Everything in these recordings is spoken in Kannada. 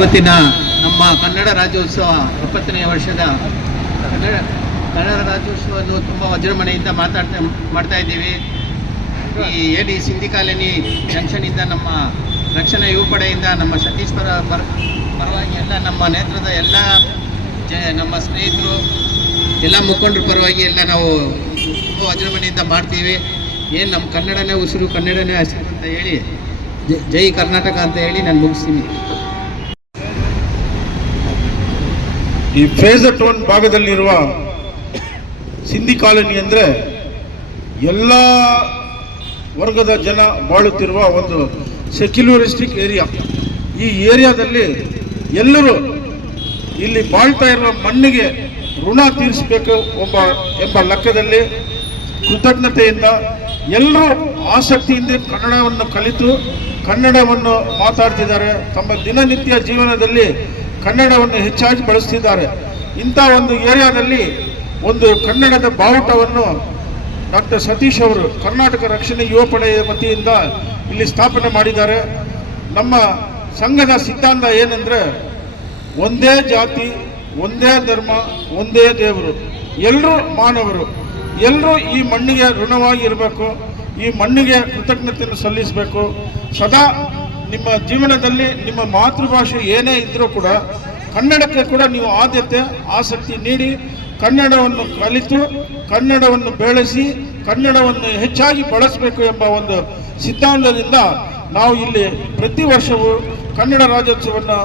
ಇವತ್ತಿನ ನಮ್ಮ ಕನ್ನಡ ರಾಜ್ಯೋತ್ಸವ 20ನೇ ವರ್ಷದ ಕನ್ನಡ ರಾಜ್ಯೋತ್ಸವವನ್ನು ತುಂಬ ವಿಜೃಂಭಣೆಯಿಂದ ಮಾಡ್ತಾ ಇದ್ದೀವಿ. ಈ ಸಿಂಧಿ ಕಾಲನಿ ಜಂಕ್ಷನಿಂದ ನಮ್ಮ ರಕ್ಷಣಾ ಯುವ ಪಡೆಯಿಂದ ನಮ್ಮ ಸತೀಶ್ ಪರವಾಗಿ ಎಲ್ಲ ನಮ್ಮ ನೇತೃತ್ವದ ಎಲ್ಲ ನಮ್ಮ ಸ್ನೇಹಿತರು ಎಲ್ಲ ಮುಖಂಡರ ಪರವಾಗಿ ಎಲ್ಲ ನಾವು ತುಂಬ ವಿಜೃಂಭಣೆಯಿಂದ ಮಾಡ್ತೀವಿ. ಏನು ನಮ್ಮ ಕನ್ನಡನೇ ಉಸಿರು, ಕನ್ನಡನೇ ಹಸಿರು ಅಂತ ಹೇಳಿ ಜೈ ಕರ್ನಾಟಕ ಅಂತ ಹೇಳಿ ನಾನು ಮುಗಿಸ್ತೀನಿ. ಈ ಫೇಸರ್ ಟೋನ್ ಭಾಗದಲ್ಲಿರುವ ಸಿಂಧಿ ಕಾಲನಿ ಅಂದರೆ ಎಲ್ಲ ವರ್ಗದ ಜನ ಬಾಳುತ್ತಿರುವ ಒಂದು ಸೆಕ್ಯುಲರಿಸ್ಟಿಕ್ ಏರಿಯಾ. ಈ ಏರಿಯಾದಲ್ಲಿ ಎಲ್ಲರೂ ಇಲ್ಲಿ ಬಾಳ್ತಾ ಇರುವ ಮಣ್ಣಿಗೆ ಋಣ ತೀರಿಸಬೇಕು ಎಂಬ ಲೆಕ್ಕದಲ್ಲಿ ಕೃತಜ್ಞತೆಯಿಂದ ಎಲ್ಲರೂ ಆಸಕ್ತಿಯಿಂದ ಕನ್ನಡವನ್ನು ಕಲಿತು ಕನ್ನಡವನ್ನು ಮಾತಾಡ್ತಿದ್ದಾರೆ. ತಮ್ಮ ದಿನನಿತ್ಯ ಜೀವನದಲ್ಲಿ ಕನ್ನಡವನ್ನು ಹೆಚ್ಚಾಗಿ ಬಳಸ್ತಿದ್ದಾರೆ. ಇಂಥ ಒಂದು ಏರಿಯಾದಲ್ಲಿ ಒಂದು ಕನ್ನಡದ ಬಾವುಟವನ್ನು ಡಾಕ್ಟರ್ ಸತೀಶ್ ಅವರು ಕರ್ನಾಟಕ ರಕ್ಷಣೆ ಯುವ ಪಡೆಯ ವತಿಯಿಂದ ಇಲ್ಲಿ ಸ್ಥಾಪನೆ ಮಾಡಿದ್ದಾರೆ. ನಮ್ಮ ಸಂಘದ ಸಿದ್ಧಾಂತ ಏನಂದರೆ ಒಂದೇ ಜಾತಿ, ಒಂದೇ ಧರ್ಮ, ಒಂದೇ ದೇವರು, ಎಲ್ಲರೂ ಮಾನವರು, ಎಲ್ಲರೂ ಈ ಮಣ್ಣಿಗೆ ಋಣವಾಗಿ ಇರಬೇಕು, ಈ ಮಣ್ಣಿಗೆ ಕೃತಜ್ಞತೆಯನ್ನು ಸಲ್ಲಿಸಬೇಕು. ಸದಾ ನಿಮ್ಮ ಜೀವನದಲ್ಲಿ ನಿಮ್ಮ ಮಾತೃಭಾಷೆ ಏನೇ ಇದ್ದರೂ ಕೂಡ ಕನ್ನಡಕ್ಕೆ ಕೂಡ ನೀವು ಆದ್ಯತೆ ಆಸಕ್ತಿ ನೀಡಿ ಕನ್ನಡವನ್ನು ಕಲಿತು ಕನ್ನಡವನ್ನು ಬೆಳೆಸಿ ಕನ್ನಡವನ್ನು ಹೆಚ್ಚಾಗಿ ಬಳಸಬೇಕು ಎಂಬ ಒಂದು ಸಿದ್ಧಾಂತದಿಂದ ನಾವು ಇಲ್ಲಿ ಪ್ರತಿ ವರ್ಷವೂ ಕನ್ನಡ ರಾಜ್ಯೋತ್ಸವವನ್ನು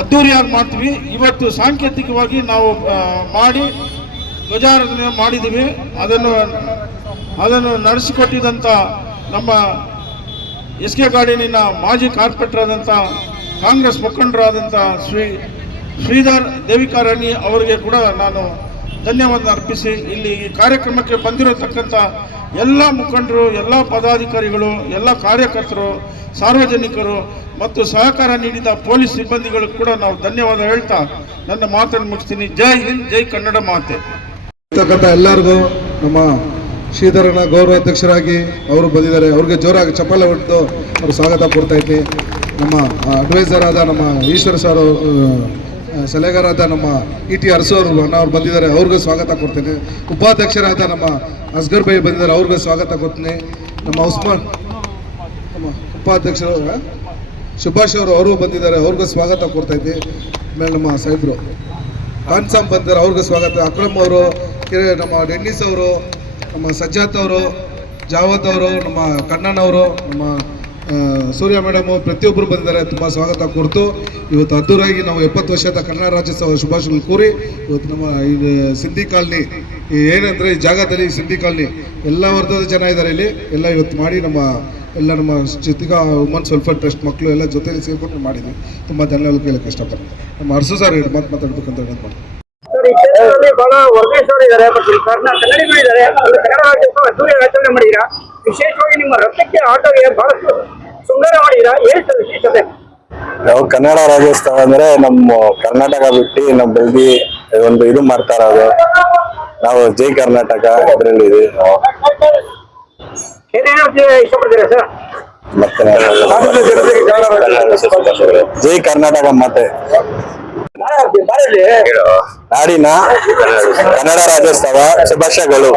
ಅದ್ದೂರಿಯಾಗಿ ಮಾಡ್ತೀವಿ. ಇವತ್ತು ಸಾಂಕೇತಿಕವಾಗಿ ನಾವು ಮಾಡಿ ಧ್ವಜಾರೋಹಣೆ ಮಾಡಿದ್ದೀವಿ. ಅದನ್ನು ನಡೆಸಿಕೊಟ್ಟಿದ್ದಂಥ ನಮ್ಮ SK ಗಾರ್ಡನಿನ ಮಾಜಿ ಕಾರ್ಪೊರೇಟರ್ ಆದಂಥ ಕಾಂಗ್ರೆಸ್ ಮುಖಂಡರಾದಂಥ ಶ್ರೀಧರ್ ದೇವಿಕಾರಾಣಿ ಅವರಿಗೆ ಕೂಡ ನಾನು ಧನ್ಯವಾದ ಅರ್ಪಿಸಿ ಇಲ್ಲಿ ಈ ಕಾರ್ಯಕ್ರಮಕ್ಕೆ ಬಂದಿರತಕ್ಕಂಥ ಎಲ್ಲ ಮುಖಂಡರು, ಎಲ್ಲ ಪದಾಧಿಕಾರಿಗಳು, ಎಲ್ಲ ಕಾರ್ಯಕರ್ತರು, ಸಾರ್ವಜನಿಕರು ಮತ್ತು ಸಹಕಾರ ನೀಡಿದ ಪೊಲೀಸ್ ಸಿಬ್ಬಂದಿಗಳು ಕೂಡ ನಾವು ಧನ್ಯವಾದ ಹೇಳ್ತಾ ನನ್ನ ಮಾತನ್ನು ಮುಗಿಸ್ತೀನಿ. ಜೈ ಹಿಂದ್, ಜೈ ಕನ್ನಡ ಮಾತೆ. ಎಲ್ಲರಿಗೂ ನಮ್ಮ ಶ್ರೀಧರನ ಗೌರವಾಧ್ಯಕ್ಷರಾಗಿ ಅವರು ಬಂದಿದ್ದಾರೆ. ಅವ್ರಿಗೆ ಜೋರಾಗಿ ಚಪ್ಪಾಳೆ ಹೊಡೆದು ಅವರು ಸ್ವಾಗತ ಕೊಡ್ತಾ ಇದ್ದೀನಿ. ನಮ್ಮ ಅಡ್ವೈಸರ್ ಆದ ನಮ್ಮ ಈಶ್ವರ ಸರ್, ಸಲಹೆಗಾರಾದ ನಮ್ಮ ET ಅರಸು ಅವ್ರು ಬಂದಿದ್ದಾರೆ, ಅವ್ರಿಗೂ ಸ್ವಾಗತ ಕೊಡ್ತೇನೆ. ಉಪಾಧ್ಯಕ್ಷರಾದ ನಮ್ಮ ಅಸ್ಗರ್ ಬೈ ಬಂದಿದ್ದಾರೆ, ಅವ್ರಿಗೂ ಸ್ವಾಗತ ಕೊಡ್ತೀನಿ. ನಮ್ಮ ಉಸ್ಮಾನ್ ನಮ್ಮ ಉಪಾಧ್ಯಕ್ಷರು ಸುಭಾಷ್ ಅವರು ಬಂದಿದ್ದಾರೆ, ಅವ್ರಿಗೂ ಸ್ವಾಗತ ಕೊಡ್ತಾ ಇದ್ದೀನಿ. ಆಮೇಲೆ ನಮ್ಮ ಸಾಹೇಬ್ರು ಖಾನ್ಸಾಮ್ ಬಂದಿದ್ದಾರೆ, ಅವ್ರಿಗೂ ಸ್ವಾಗತ. ಅಕ್ರಮ್ ಅವರು, ನಮ್ಮ ಡೆನ್ನಿಸ್ ಅವರು, ನಮ್ಮ ಸಜ್ಜಾತ್ ಅವರು, ಜಾವತ್ ಅವರು, ನಮ್ಮ ಕಣ್ಣನವರು, ನಮ್ಮ ಸೂರ್ಯ ಮೇಡಮು, ಪ್ರತಿಯೊಬ್ಬರು ಬಂದಿದ್ದಾರೆ. ತುಂಬ ಸ್ವಾಗತ ಕೊಡ್ತು. ಇವತ್ತು ಅದ್ದೂರಾಗಿ ನಾವು 70 ವರ್ಷದ ಕನ್ನಡ ರಾಜ್ಯೋತ್ಸವ ಶುಭಾಶಯಗಳು ಕೋರಿ ಇವತ್ತು ನಮ್ಮ ಇದು ಸಿಂಧಿ ಕಾಲನಿ ಏನಂದರೆ ಈ ಜಾಗದಲ್ಲಿ ಸಿಂಧಿ ಕಾಲನಿ ಎಲ್ಲ ವರ್ಗದ ಜನ ಇದ್ದಾರೆ ಇಲ್ಲಿ ಎಲ್ಲ ಇವತ್ತು ಮಾಡಿ ನಮ್ಮ ಚಿತ್ತಿಕಾ ವುಮನ್ಸ್ ವೆಲ್ಫೇರ್ ಟ್ರಸ್ಟ್ ಮಕ್ಕಳು ಎಲ್ಲ ಜೊತೆಲಿ ಸೇರ್ಕೊಂಡು ಮಾಡಿದ್ವಿ. ತುಂಬ ಧನ್ಯವಾದ ಕೇಳಕ್ಕೆ ಇಷ್ಟಪಡ್ತೀನಿ. ನಮ್ಮ ಅರಸು ಸರ್ ಮಾತಾಡ್ಬೇಕಂತ ಹೇಳೋದು ಮಾಡಿ. ಬಹಳ ವರ್ಗೇಶ್ವರ ಇದ್ದಾರೆ, ಕನ್ನಡಿಗರು ಇದ್ದಾರೆ. ಕನ್ನಡ ರಾಜ್ಯೋತ್ಸವ ಅದ್ದೂರಿ ಆಚರಣೆ ಮಾಡಿದ್ದೀರಾ. ವಿಶೇಷವಾಗಿ ನಿಮ್ಮ ರಥಕ್ಕೆ ಆಟೋಗೆ ಬಹಳಷ್ಟು ಸುಂದರ ಮಾಡಿದ್ದೀರಾ. ಏನು ಸರ್ ವಿಶೇಷತೆ? ನಾವು ಕನ್ನಡ ರಾಜ್ಯೋತ್ಸವ ಅಂದ್ರೆ ನಮ್ಮ ಕರ್ನಾಟಕ ಬಿಟ್ಟು ನಮ್ಮ ಬೆಳಗ್ಗೆ ಒಂದು ಇದು ಮಾಡ್ತಾ ಇರೋದು. ನಾವು ಜೈ ಕರ್ನಾಟಕ ಇದರಲ್ಲಿ ಇದೀವಿ. ಇಷ್ಟಪಡ್ತೀರಾ ಸರ್? ಮತ್ತೆ ಜೈ ಕರ್ನಾಟಕ ಮತ್ತೆ ನಾಡಿನ ಕನ್ನಡ ರಾಜ್ಯೋತ್ಸವ ಶುಭಾಶಯಗಳು.